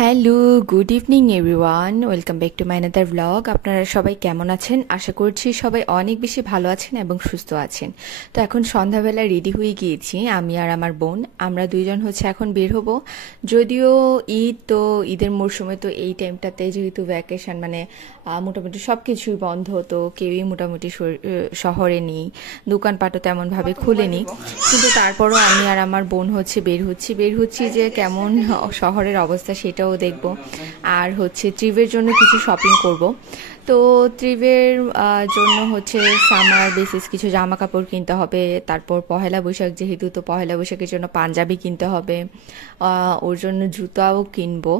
Hello, good evening everyone. Welcome back to my another blog. আপনারা সবাই কেমন আছেন? আশা করছি সবাই অনেক বেশি ভালো আছেন এবং সুস্থ আছেন। তো এখন সন্ধ্যাবেলা রেডি হয়ে গিয়েছি আমি আর আমার বোন। আমরা দুইজন এখন বের হব। যদিও ঈদ, তো ঈদের মরশুমে তো এই টাইমটাতে যেহেতু ভ্যাকেশন মানে মোটামুটি সব কিছুই বন্ধ, তো কেউই মোটামুটি শহরে নেই, দোকানপাটও তেমনভাবে খুলেনি। কিন্তু তারপরও আমি আর আমার বোন বের হচ্ছি যে কেমন শহরের অবস্থা সেটাও দেখব। আর ট্রিপের জন্য কিছু শপিং করব। তো ট্রিপের জন্য সামার বেসিস কিছু জামা কাপড় কিনতে হবে। তারপর পহেলা বৈশাখ যেহেতু, তো পহেলা বৈশাখের জন্য পাঞ্জাবি কিনতে হবে, ওর জন্য জুতাও কিনবো।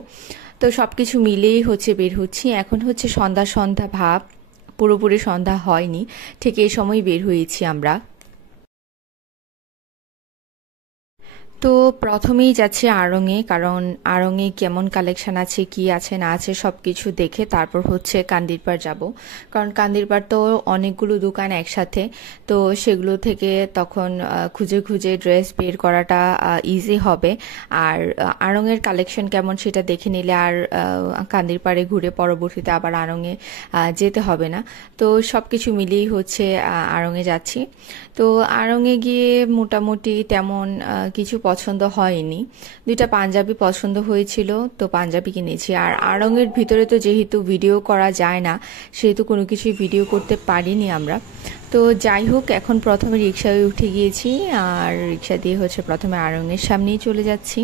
তো সব কিছু মিলেই বের হচ্ছি। এখন সন্ধ্যা সন্ধ্যা ভাব, পুরোপুরি সন্ধ্যা হয়নি, ঠিক এই সময় বের হয়েছি আমরা। তো প্রথমেই যাচ্ছি আড়ংয়ে, কারণ আড়ংয়ে কেমন কালেকশন আছে, কি আছে না আছে সব কিছু দেখে তারপর কান্দিরপাড় যাব। কারণ কান্দিরপাড় তো অনেকগুলো দোকান একসাথে, তো সেগুলো থেকে তখন খুঁজে খুঁজে ড্রেস বের করাটা ইজি হবে। আর আড়ংয়ের কালেকশন কেমন সেটা দেখে নিলে আর কান্দিরপাড়ে ঘুরে পরবর্তীতে আবার আড়ংয়ে যেতে হবে না। তো সব কিছু মিলিয়েই আড়ংয়ে যাচ্ছি। তো আড়ংয়ে গিয়ে মোটামুটি তেমন কিছু পছন্দ হয়নি। দুইটা পাঞ্জাবি পছন্দ হয়েছিল, তো পাঞ্জাবি কিনেছি। আর আড়ংয়ের ভিতরে তো যেহেতু ভিডিও করা যায় না, সেহেতু কোনো কিছুই ভিডিও করতে পারিনি আমরা। তো যাই হোক, এখন প্রথমে রিক্সায় উঠে গিয়েছি, আর রিক্সা দিয়ে প্রথমে আড়ংয়ের সামনেই চলে যাচ্ছি।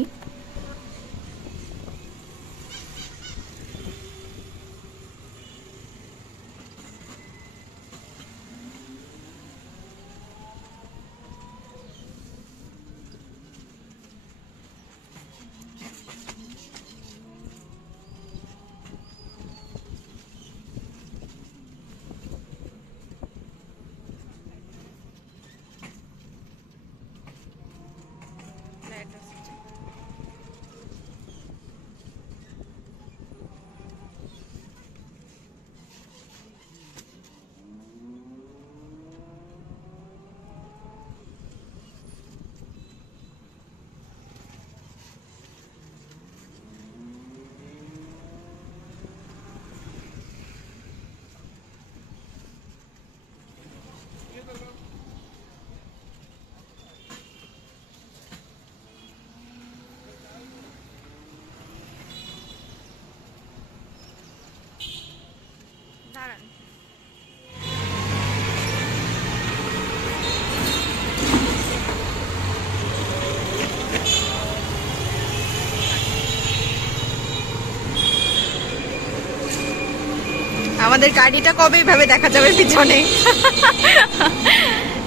আমাদের গাড়িটা কবে এভাবে দেখা যাবে পিছনে?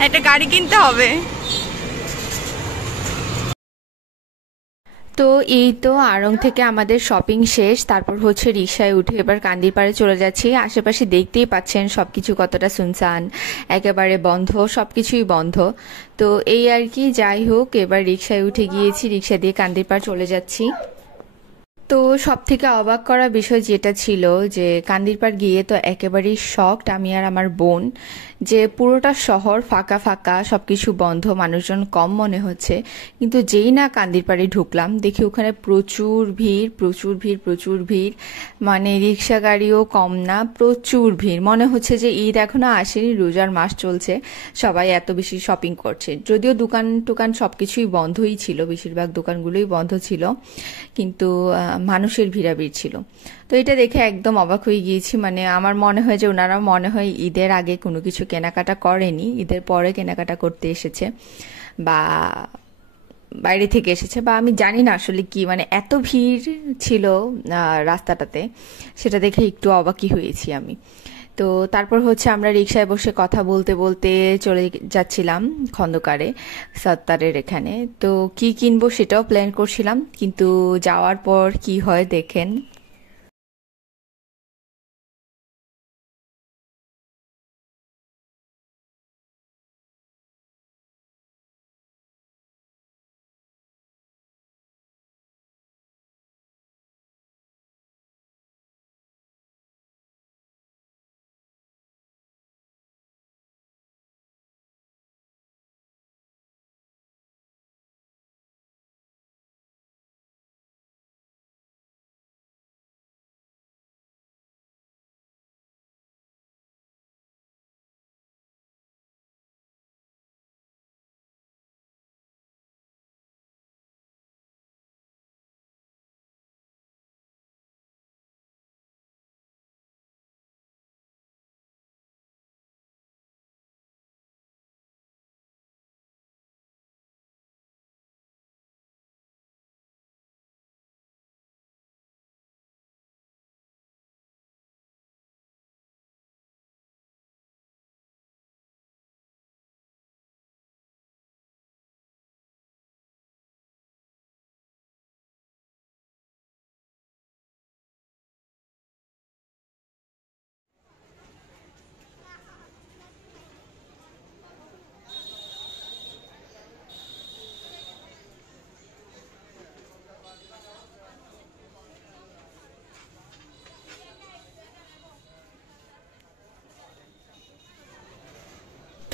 একটা গাড়ি কিনতে হবে। তো এই তো আড়ং থেকে আমাদের শপিং শেষ, তারপর রিকশায় উঠে এবার কান্দিরপাড়ে চলে যাচ্ছি। আশেপাশে দেখতেই পাচ্ছেন সবকিছু কতটা সুনসান, একেবারে বন্ধ, সবকিছুই বন্ধ। তো এই আর কি, যাই হোক, এবার রিকশায় উঠে গিয়েছি, রিকশা দিয়ে কান্দিরপাড় চলে যাচ্ছি। তো সব থেকে অবাক করা বিষয় যেটা ছিল যে কান্দিরপাড় গিয়ে তো একেবারেই শকড আমি আর আমার বোন, যে পুরোটা শহর ফাঁকা ফাঁকা, সবকিছু বন্ধ, মানুষজন কম মনে হচ্ছে। কিন্তু যেই না কান্দিরপাড়ে ঢুকলাম, দেখি ওখানে প্রচুর ভিড়, প্রচুর ভিড়, প্রচুর ভিড়। মানে রিক্সা গাড়িও কম না, প্রচুর ভিড়। মনে হচ্ছে যে ঈদ এখনো আসেনি, রোজার মাস চলছে, সবাই এত বেশি শপিং করছে। যদিও দোকান টোকান সবকিছুই বন্ধই ছিল, বেশিরভাগ দোকানগুলোই বন্ধ ছিল, কিন্তু মানুষের ভিড়াভিড় ছিল। তো এটা দেখে একদম অবাক হয়ে গিয়েছি। মানে আমার মনে হয় যে ওনারা মনে হয় ঈদের আগে কোনো কিছু কেনাকাটা করেনি, ঈদের পরে কেনাকাটা করতে এসেছে, বা বাইরে থেকে এসেছে, বা আমি জানি না আসলে কি, মানে এত ভিড় ছিল রাস্তাটাতে, সেটা দেখে একটু অবাকই হয়েছি আমি। তো তারপর আমরা রিক্সায় বসে কথা বলতে বলতে চলে যাচ্ছিলাম খন্দকারে, সত্তারের এখানে। তো কি কিনবো সেটাও প্ল্যান করছিলাম, কিন্তু যাওয়ার পর কি হয় দেখেন।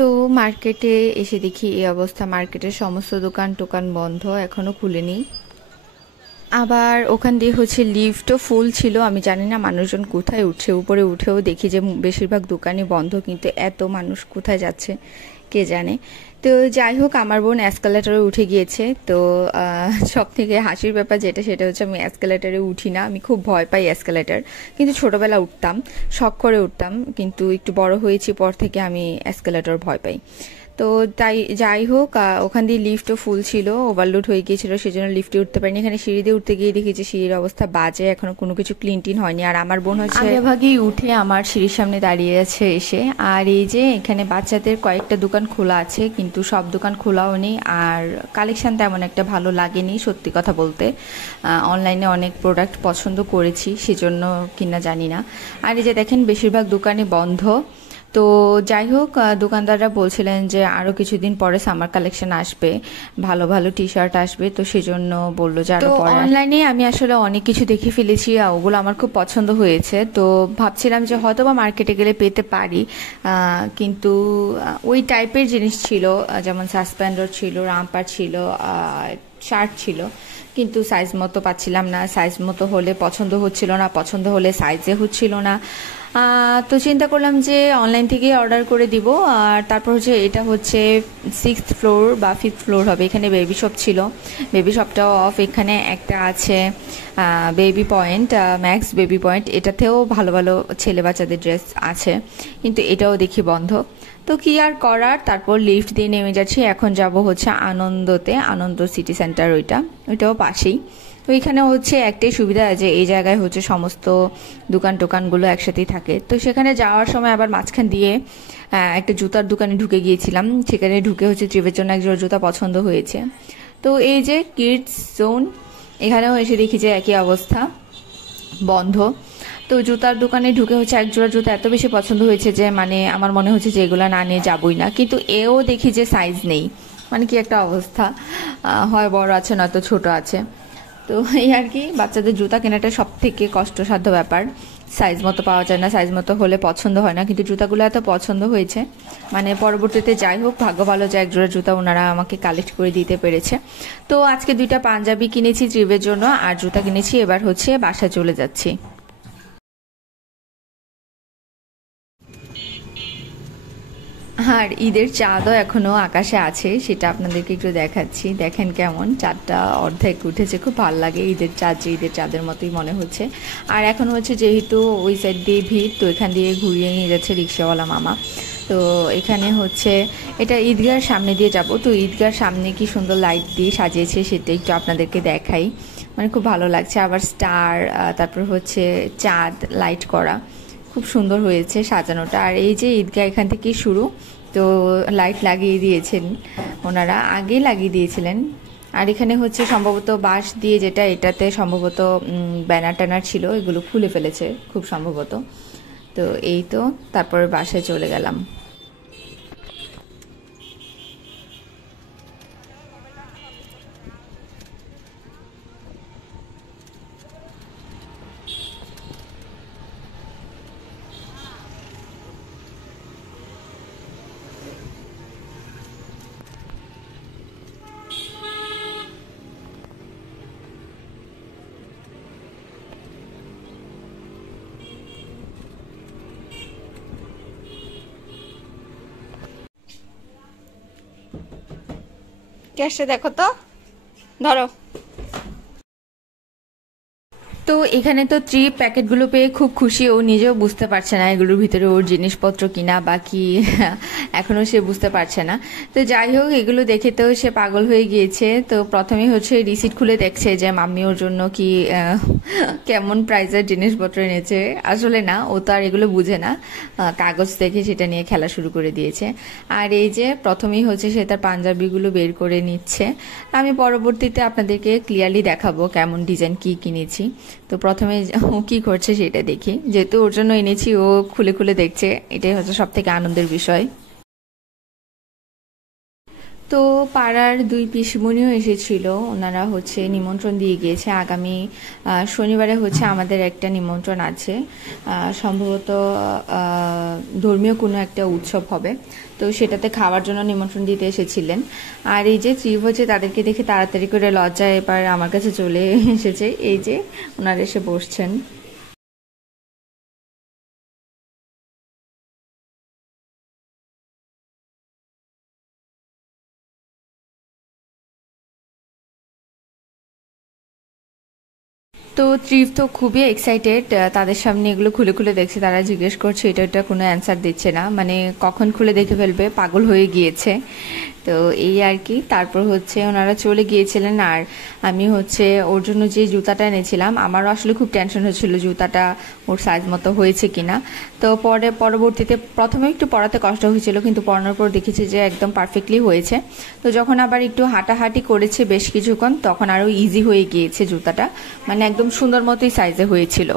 তো মার্কেটে এসে দেখি এই অবস্থা, মার্কেটের সমস্ত দোকান টোকান বন্ধ, এখনো খুলেনি। আবার ওখান দিয়ে হচ্ছে লিফটও ফুল ছিল, আমি জানি না মানুষজন কোথায় উঠছে। উপরে উঠেও দেখি যে বেশিরভাগ দোকানই বন্ধ, কিন্তু এত মানুষ কোথায় যাচ্ছে কে জানে। তো যাই হোক, আমার বোন অ্যাসকালেটারে উঠে গিয়েছে। তো সব থেকে হাসির ব্যাপার যেটা, সেটা হচ্ছে আমি অ্যাসকালেটারে উঠি না, আমি খুব ভয় পাই অ্যাসকালেটার। কিন্তু ছোটবেলা উঠতাম, শখ করে উঠতাম, কিন্তু একটু বড় হয়েছি পর থেকে আমি অ্যাসকালেটর ভয় পাই। তো তাই যাই হোক, ওখান দিয়ে লিফটও ফুল ছিল, ওভারলোড হয়ে গিয়েছিল, সেজন্য লিফটে উঠতে পারিনি। এখানে সিঁড়ি দিয়ে উঠতে গিয়ে দেখি যে সিঁড়ির অবস্থা বাজে, এখনো কোনো কিছু ক্লিন টিন হয়নি। আর আমার বোন হচ্ছে আগেভাগেই উঠে আমার সিঁড়ির সামনে দাঁড়িয়ে আছে এসে। আর এই যে এখানে বাচ্চাদের কয়েকটা দোকান খোলা আছে, কিন্তু সব দোকান খোলাও নেই, আর কালেকশন তেমন একটা ভালো লাগেনি সত্যি কথা বলতে। অনলাইনে অনেক প্রোডাক্ট পছন্দ করেছি, সেজন্য কিনা জানি না। আর এই যে দেখেন বেশিরভাগ দোকানই বন্ধ। তো যাই হোক, দোকানদাররা বলছিলেন যে আরো কিছুদিন পরে সামার কালেকশন আসবে, ভালো ভালো টি শার্ট আসবে, তো সেজন্য বললো যে আরো পরে। অনলাইনে আমি আসলে অনেক কিছু দেখে ফেলেছি, ওগুলো আমার খুব পছন্দ হয়েছে। তো ভাবছিলাম যে হয়তো বা মার্কেটে গেলে পেতে পারি, কিন্তু ওই টাইপের জিনিস ছিল, যেমন সাসপেন্ডর ছিল, রামপার ছিল, শার্ট ছিল, কিন্তু সাইজ মতো পাচ্ছিলাম না। সাইজ মতো হলে পছন্দ হচ্ছিল না, পছন্দ হলে সাইজে হচ্ছিল না। তো চিন্তা করলাম যে অনলাইন থেকে অর্ডার করে দিব। আর তারপর হচ্ছে এটা হচ্ছে 6th ফ্লোর বা 5th ফ্লোর হবে, এখানে বেবি শপ ছিল, বেবি শপটাও অফ। এখানে একটা আছে baby point, max baby point, এটাতেও ভালো ভালো ছেলে বাচ্চাদের ড্রেস আছে, কিন্তু এটাও দেখি বন্ধ। তো কি আর করার, তারপর লিফট দিয়ে নেমে যাচ্ছি। এখন যাব হচ্ছে আনন্দতে, আনন্দ সিটি সেন্টার, ওইটাও পাশেই। তো এখানে হচ্ছে একটাই সুবিধা আছে, এই জায়গায় হচ্ছে সমস্ত দোকান টোকানগুলো একসাথেই থাকে। তো সেখানে যাওয়ার সময় আবার মাঝখান দিয়ে একটা জুতার দোকানে ঢুকে গিয়েছিলাম, সেখানে ঢুকে হচ্ছে ট্রিপের জন্য একজোড়া জুতা পছন্দ হয়েছে। তো এই যে কিডস জোন, এখানেও এসে দেখি যে একই অবস্থা, বন্ধ। তো জুতার দোকানে ঢুকে হচ্ছে একজোড়া জুতা এত বেশি পছন্দ হয়েছে যে মানে আমার মনে হচ্ছে যে এগুলো না নিয়ে যাবই না, কিন্তু এও দেখি যে সাইজ নেই, মানে কি একটা অবস্থা, হয় বড় আছে নয়তো ছোট আছে। তো এই আর কি, বাচ্চাদের জুতা কেনাটা সব থেকে কষ্টসাধ্য ব্যাপার, সাইজ মতো পাওয়া যায় না, সাইজ মতো হলে পছন্দ হয় না, কিন্তু জুতাগুলো এত পছন্দ হয়েছে। মানে পরবর্তীতে যাই হোক, ভাগ্য ভালো যে একজোড়া জুতা ওনারা আমাকে কালেক্ট করে দিতে পেরেছে। তো আজকে 2টা পাঞ্জাবি কিনেছি ট্রিপের জন্য, আর জুতা কিনেছি, এবার হচ্ছে বাসায় চলে যাচ্ছি। আর ঈদের চাঁদও এখনো আকাশে আছে, সেটা আপনাদেরকে একটু দেখাচ্ছি, দেখেন কেমন চাঁদটা অর্ধেক উঠেছে, খুব ভালো লাগে ঈদের চাঁদ, যে ঈদের চাঁদের মতোই মনে হচ্ছে। আর এখন হচ্ছে যেহেতু ওই সাইড দিয়ে ভিড়, তো এখান দিয়ে ঘুরিয়ে নিয়ে যাচ্ছে রিক্সাওয়ালা মামা। তো এখানে হচ্ছে এটা ঈদগাহর সামনে দিয়ে যাব। তো ঈদগাহর সামনে কি সুন্দর লাইট দিয়ে সাজিয়েছে সেটা একটু আপনাদেরকে দেখাই, মানে খুব ভালো লাগছে। আবার স্টার, তারপর হচ্ছে চাঁদ লাইট করা, খুব সুন্দর হয়েছে সাজানোটা। আর এই যে ঈদগাহ এখান থেকে শুরু, তো লাইট লাগিয়ে দিয়েছেন ওনারা, আগেই লাগিয়ে দিয়েছিলেন। আর এখানে হচ্ছে সম্ভবত বাঁশ দিয়ে, যেটা এটাতে সম্ভবত ব্যানার ট্যানার ছিল, এগুলো খুলে ফেলেছে খুব সম্ভবত। তো এই তো, তারপরে বাসায় চলে গেলাম। ক্যাশে দেখো তো, ধরো। তো এখানে তো ট্রিপ প্যাকেটগুলো পেয়ে খুব খুশি, ও নিজেও বুঝতে পারছে না এগুলোর ভিতরে ওর জিনিসপত্র কিনা বা কি, এখনো সে বুঝতে পারছে না। তো যাই হোক, এগুলো দেখে তো সে পাগল হয়ে গিয়েছে। তো প্রথমে হচ্ছে রিসিট খুলে দেখছে যে মাম্মি ওর জন্য কি কেমন প্রাইসের জিনিসপত্র এনেছে। আসলে না, ও তো আর এগুলো বুঝে না, কাগজ দেখে সেটা নিয়ে খেলা শুরু করে দিয়েছে। আর এই যে প্রথমেই হচ্ছে সে তার পাঞ্জাবিগুলো বের করে নিচ্ছে, আমি পরবর্তীতে আপনাদেরকে ক্লিয়ারলি দেখাবো কেমন ডিজাইন কি কিনেছি। তো প্রথমে ও কি করছে সেটা দেখি, যেহেতু ওর জন্য এনেছি, ও খুলে খুলে দেখছে, এটাই হচ্ছে সব থেকে আনন্দের বিষয়। তো পাড়ার দুই পিসমণিও এসেছিল, ওনারা হচ্ছে নিমন্ত্রণ দিয়ে গিয়েছে। আগামী শনিবারে হচ্ছে আমাদের একটা নিমন্ত্রণ আছে, সম্ভবত ধর্মীয় কোনো একটা উৎসব হবে, তো সেটাতে খাওয়ার জন্য নিমন্ত্রণ দিতে এসেছিলেন। আর এই যে ত্রিভ হচ্ছে তাদেরকে দেখে তাড়াতাড়ি করে লজ্জায় এবার আমার কাছে চলে এসেছে। এই যে ওনারা এসে বসছেন। তো ত্রিভ তো খুবই এক্সাইটেড, তাদের সামনে এগুলো খুলে খুলে দেখছে, তারা জিজ্ঞেস করছে, এটা কোনো অ্যান্সার দিচ্ছে না, মানে কখন খুলে দেখে ফেলবে, পাগল হয়ে গিয়েছে। তো এই আর কি। তারপর হচ্ছে ওনারা চলে গিয়েছিলেন, আর আমি হচ্ছে ওর জন্য যে জুতাটা এনেছিলাম, আমারও আসলে খুব টেনশন হচ্ছিল জুতাটা ওর সাইজ মতো হয়েছে কিনা। তো পরবর্তীতে প্রথমে একটু পরাতে কষ্ট হয়েছিল, কিন্তু পরানোর পর দেখেছি যে একদম পারফেক্টলি হয়েছে। তো যখন আবার একটু হাঁটাহাঁটি করেছে বেশ কিছুক্ষণ, তখন আরও ইজি হয়ে গিয়েছে জুতাটা, মানে একদম সুন্দর মতোই সাইজে হয়েছিল।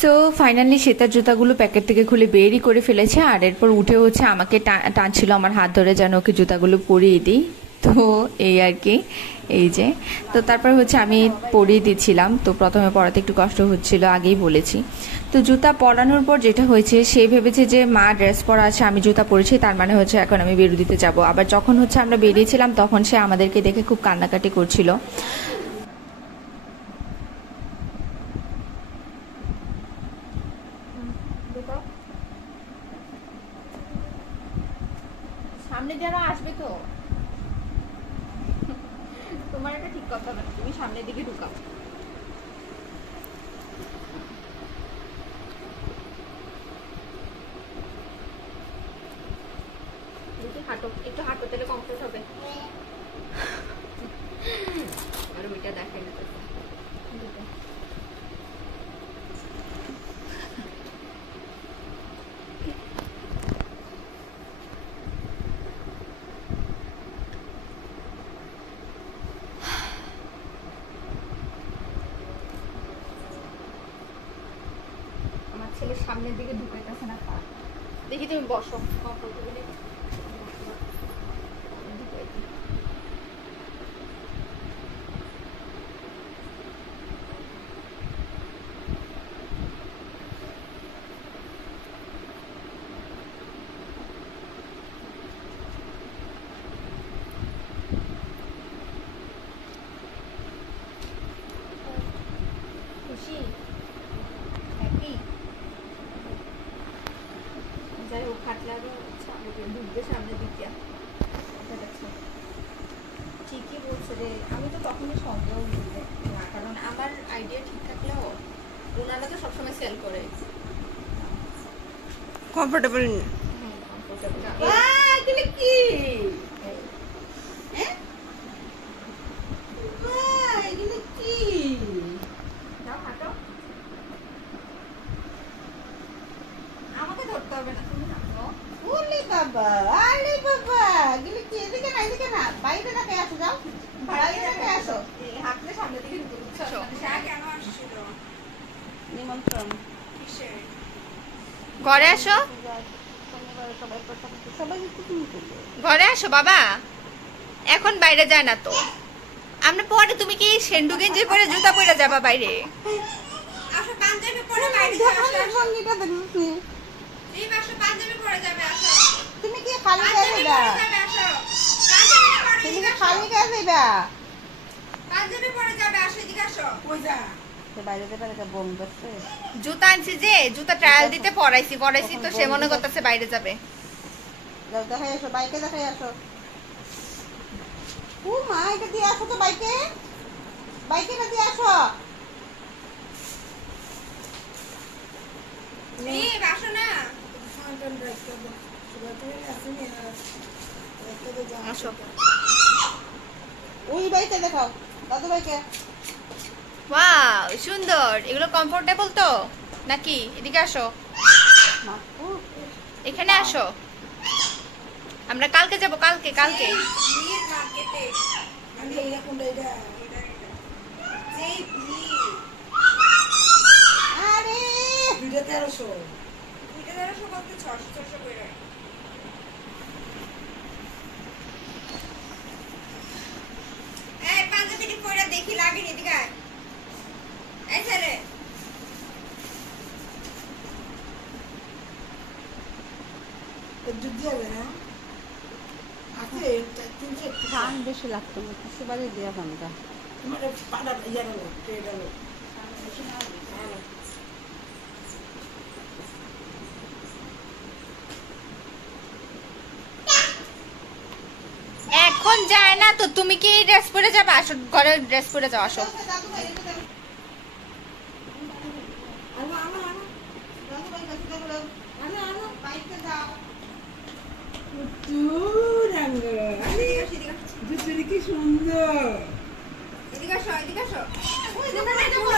সো ফাইনালি সে তার জুতাগুলো প্যাকেট থেকে খুলে বেরই করে ফেলেছে, আর এরপর উঠে হচ্ছে আমাকে টানছিল আমার হাত ধরে যেন ওকে জুতাগুলো পরিয়ে দিই। তো এই আর কি। এই যে, তো তারপর হচ্ছে আমি পরিয়ে দিচ্ছিলাম, তো প্রথমে পরাতে একটু কষ্ট হচ্ছিল, আগেই বলেছি। তো জুতা পরানোর পর যেটা হয়েছে, সে ভেবেছে যে মা ড্রেস পরা আছে, আমি জুতা পরেছি, তার মানে হচ্ছে এখন আমি বেরু দিতে যাব। আবার যখন হচ্ছে আমরা বেরিয়েছিলাম, তখন সে আমাদেরকে দেখে খুব কান্নাকাটি করছিল। সামনে যারা আসবে তো, তোমার এটা ঠিক কথা না, তুমি সামনের দিকে ঢুকাও। হাঁটো, একটু হাঁটো, তাহলে কমফোর্ট হবে। আর ওইটা দেখাই না। আমার ছেলে সামনের দিকে ঢুকাইতেছে না, দেখি তুমি বসো কমফোর্টেবলি। খুশি, হ্যাপি। যাই হোক, খাটলে আরো ঢুকবে সামনের দিকে। ঠিকই বলছে রে, আমি তো তখনই সন্দেহ করবো না, কারণ আমার আইডিয়া ঠিক থাকলেও ওনারা তো সবসময় সেল করে। কমফোর্টেবল কি আমাকে ধরতে হবে না, তুমি থাকো। ওলে বাবা, আরে বাবা, গেলে কি এদিকে না, এদিকে না, বাইরে থেকে আসো, যাও বাইরে থেকে আসো। হাঁটলে সামনের দিকে ঢুকে বুঝছো? কেন আসছিল নিমন্ত্রণ? ঘরে আসো, সবাই একটু তুমি করবে। ঘরে আসো বাবা, এখন বাইরে যায় না তো। আমরা পরে, তুমি কি সেন্ডু গেঞ্জি পরে জুতা পরে যাবা বাইরে? আসো পাঞ্জাবি পরে বাইরে যাবে, আসো সঙ্গীটা দেখছি এই আসো পাঞ্জাবি পরে যাবে, আসো তুমি কি খালি পাঞ্জাবি গায়ে পরে যাবে, আসো পাঞ্জাবি পরে তুমি এদিকে কি আসো, খালি গায়ে যাইবা? পাঞ্জাবি পরে যাবে, আসো এদিকে আসো। কই যা বাইরে যেতে একটা বোম ধরছে। জুতা আনছি, যে জুতা ট্রায়াল দিতে পরাইছি তো সে মনে করতেছে বাইরে যাবে। যাও দেখাই আসো, বাইকে দেখাই আসো। ও মা, এটা দিয়ে আসো তো বাইকে, বাইকে না দিয়ে আসো। এই আসো না, আসো। ওই বাইকে দেখাও, দাদু বাইকে। ওয়াও, সুন্দর। এগুলো কমফোর্টেবল তো নাকি? এদিকে আসো, এখানে আসো। আমরা কালকে যাব, কালকে কালকে। ভিড় মার্কেটে। আমি এরকম এটা যেই ভিড়। আরে দুইটা 1300 বলতে 600 করে। এই পাঞ্জাবিটি পরে দেখি লাগেনি এদিকে আয়। এই ছেলে যুদ্ধ হবে না আছে 300 দাম বেশি লাগতো না, কিছু বাজে দেওয়া দামটা। তোমার পাড়া ইয়ার হলো ট্রেড হলো এখন যায় না তো, তুমি কি ড্রেস পরে যাবে? আসো, ঘরে ড্রেস পরে যাও, আসো। দাদু ভাই এটা দাও। আনো আনো আনো দাদু ভাই কাছে দেখো, আনো আনো বাইকে দাও। রঙ আরে দুধুরি কি সুন্দর এদিকে আসো, এদিকে আসো। ওই দোকানে দেখো,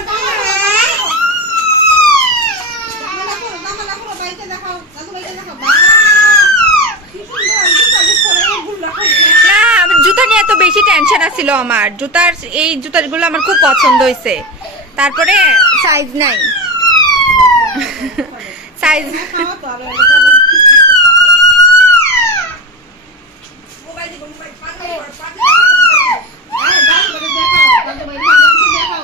দামালা করো, বাইকে দেখাও, দাদু ভাইকে দেখাও। বাহ, কি সুন্দর জুতা বুক করে ভুল রাখো। না, আমার জুতা নিয়ে এত বেশি টেনশন আছিল আমার। জুতার এই জুতাগুলো আমার খুব পছন্দ হয়েছে, তারপরে সাইজ নাই, সাইজ। খাওয়া তো আর মোবাইল দিব, মোবাইল পাঞ্জাবি পর, দাদু ভাই দেখাও, দাদু ভাই দেখাও।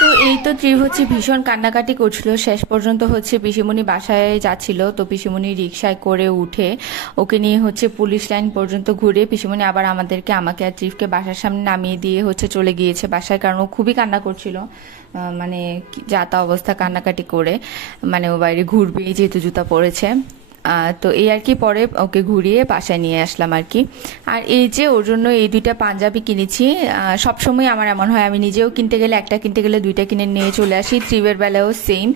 তো এই তো ত্রিভ হচ্ছে ভীষণ কান্নাকাটি করছিল। শেষ পর্যন্ত হচ্ছে পিসিমণি বাসায় যাচ্ছিল, তো পিসিমণি রিক্সায় করে উঠে ওকে নিয়ে হচ্ছে পুলিশ লাইন পর্যন্ত ঘুরে পিসিমণি আবার আমাকে আর ত্রিভকে বাসার সামনে নামিয়ে দিয়ে হচ্ছে চলে গিয়েছে বাসায়, কারণ ও খুবই কান্না করছিল। মানে যা তা অবস্থা কান্নাকাটি করে, মানে ও বাইরে ঘুরবে যেহেতু জুতা পরেছে। তো এই আর কি, পরে ওকে ঘুরিয়ে বাসায় নিয়ে আসলাম আর কি। আর এই যে ওর জন্য এই দুইটা পাঞ্জাবি কিনেছি। সবসময় আমার এমন হয়, আমি নিজেও কিনতে গেলে একটা কিনতে গেলে দুইটা কিনে নিয়ে চলে আসি। ত্রিবের বেলাও সেম,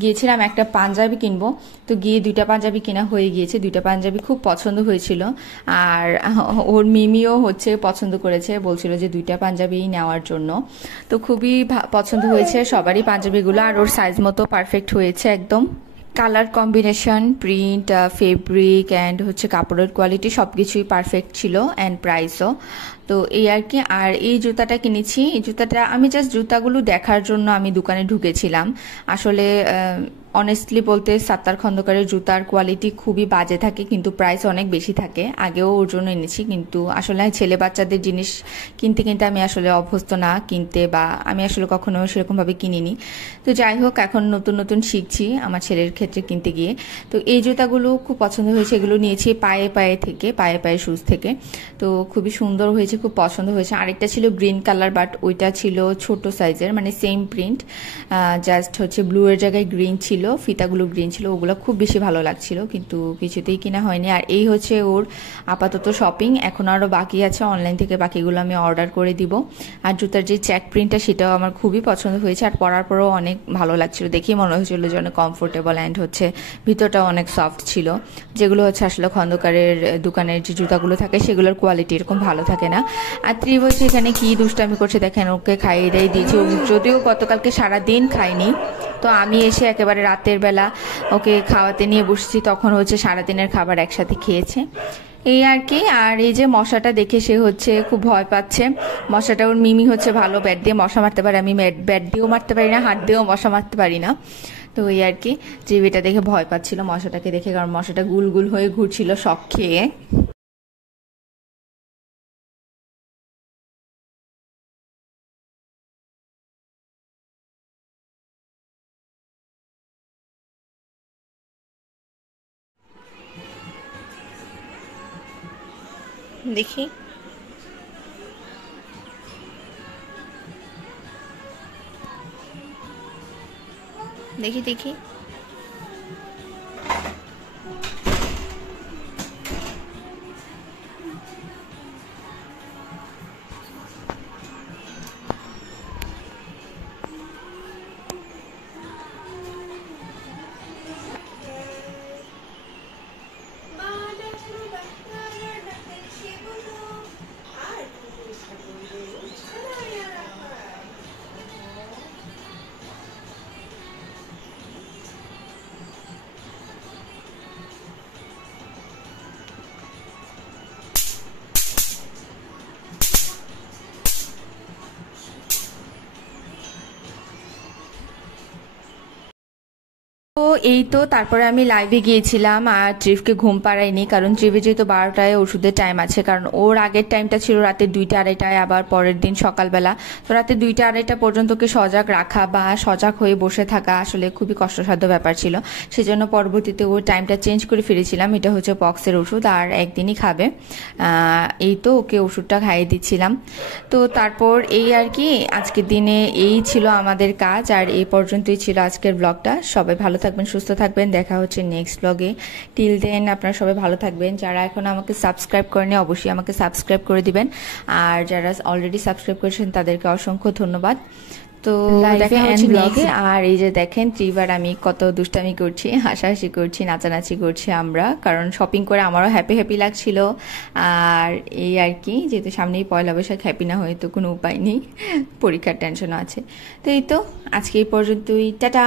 গিয়েছিলাম একটা পাঞ্জাবি কিনবো, তো গিয়ে দুইটা পাঞ্জাবি কেনা হয়ে গিয়েছে। দুইটা পাঞ্জাবি খুব পছন্দ হয়েছিল, আর ওর মিমিও হচ্ছে পছন্দ করেছে, বলছিল যে দুইটা পাঞ্জাবি নেওয়ার জন্য। তো খুবই পছন্দ হয়েছে সবারই পাঞ্জাবিগুলো, আর ওর সাইজ মতো পারফেক্ট হয়েছে একদম। Colour combination, print, fabric and হচ্ছে কাপড়ের কোয়ালিটি সবকিছুই পারফেক্ট ছিল, অ্যান্ড প্রাইসও। তো এই আর কি। আর এই জুতাটা কিনেছি, এই জুতাটা আমি জাস্ট জুতাগুলো দেখার জন্য আমি দোকানে ঢুকেছিলাম। আসলে অনেস্টলি বলতে সাত্তার খন্দকারের জুতার কোয়ালিটি খুবই বাজে থাকে, কিন্তু প্রাইস অনেক বেশি থাকে। আগেও ওর জন্য এনেছি, কিন্তু আসলে ছেলে বাচ্চাদের জিনিস কিনতে কিনতে আমি আসলে অভ্যস্ত না কিনতে, বা আমি আসলে কখনো সেরকমভাবে কিনিনি। তো যাই হোক, এখন নতুন নতুন শিখছি আমার ছেলের ক্ষেত্রে কিনতে গিয়ে। তো এই জুতাগুলো খুব পছন্দ হয়েছে, এগুলো নিয়েছি পায়ে শুজ থেকে। তো খুবই সুন্দর হয়েছে, খুব পছন্দ হয়েছে। আরেকটা ছিল গ্রিন কালার, বাট ওইটা ছিল ছোট সাইজের, মানে সেম প্রিন্ট, জাস্ট হচ্ছে ব্লু এর জায়গায় গ্রিন ছিল, ফিতাগুলো গ্রিন ছিল। ওগুলো খুব বেশি ভালো লাগছিল, কিন্তু কিছুতেই কিনা হয়নি। আর এই হচ্ছে ওর আপাতত শপিং, এখন আরও বাকি আছে, অনলাইন থেকে বাকিগুলো আমি অর্ডার করে দিব। আর জুতার যে চেক প্রিন্টটা সেটাও আমার খুবই পছন্দ হয়েছে, আর পরার পরেও অনেক ভালো লাগছিল, দেখেই মনে হয়েছিল যে অনেক কমফোর্টেবল, অ্যান্ড হচ্ছে ভিতরটাও অনেক সফট ছিল, যেগুলো হচ্ছে আসলে খন্দকারের দোকানের যে জুতাগুলো থাকে সেগুলোর কোয়ালিটি এরকম ভালো থাকে না। আর ত্রিভ হচ্ছে এখানে কি দুষ্টামি করছে দেখেন, ওকে খাইয়ে দিয়ে দিয়েছি, যদিও গতকালকে সারাদিন খাইনি। তো আমি এসে একেবারে রাতের বেলা ওকে খাওয়াতে নিয়ে বসেছি, তখন হচ্ছে সারাদিনের খাবার একসাথে খেয়েছে, এই আর কি। আর এই যে মশাটা দেখে সে হচ্ছে খুব ভয় পাচ্ছে। মশাটা ওর মিমি হচ্ছে ভালো ব্যাট দিয়ে মশা মারতে পারে, আমি ব্যাট দিয়েও মারতে পারি না, হাত দিয়েও মশা মারতে পারি না। তো এই আর কি, ত্রিভিটা দেখে ভয় পাচ্ছিল মশাটাকে দেখে, কারণ মশাটা গুল গুল হয়ে ঘুরছিল শখ খেয়ে। দেখি, দেখি দেখি, এই তো তারপরে আমি লাইভে গিয়েছিলাম আর ট্রিপকে ঘুম পাড়াইনি, কারণ ট্রিপে যেহেতু 12টায় ওষুধের টাইম আছে, কারণ ওর আগের টাইমটা ছিল রাতে 2টা 2:30টায়, আবার পরের দিন সকালবেলা। তো রাতে 2টা 2:30টা পর্যন্ত ওকে সজাগ রাখা বা সজাগ হয়ে বসে থাকা আসলে খুবই কষ্টসাধ্য ব্যাপার ছিল। সেজন্য পরবর্তীতে ওর টাইমটা চেঞ্জ করে ফিরেছিলাম। এটা হচ্ছে পক্সের ওষুধ আর একদিনই খাবে। এই তো ওকে ওষুধটা খাইয়ে দিচ্ছিলাম। তো তারপর এই আর কি আজকের দিনে এই ছিল আমাদের কাজ, আর এই পর্যন্তই ছিল আজকের ব্লগটা। সবাই ভালো থাকবেন, সুস্থ থাকবেন, দেখা হচ্ছে নেক্সট ব্লগে। টিল দেন আপনারা সবাই ভালো থাকবেন। যারা এখন আমাকে সাবস্ক্রাইব করেনি অবশ্যই আমাকে সাবস্ক্রাইব করে দিবেন, আর যারা অলরেডি সাবস্ক্রাইব করেছেন তাদেরকে অসংখ্য ধন্যবাদ। তো দেখা হচ্ছে ব্লগে। আর এই যে দেখেন ট্রিবার আমি কত দুষ্টামি করছি, হাসাহাসি করছি, নাচানাচি করছি আমরা, কারণ শপিং করে আমারও হ্যাপি হ্যাপি লাগছিল। আর এই আর কি, যেহেতু সামনেই পয়লা বৈশাখ, হ্যাপি না হয়ে তো কোনো উপায় নেই, পরীক্ষার টেনশনও আছে। তো এই তো আজকে এই পর্যন্তই, টাটা।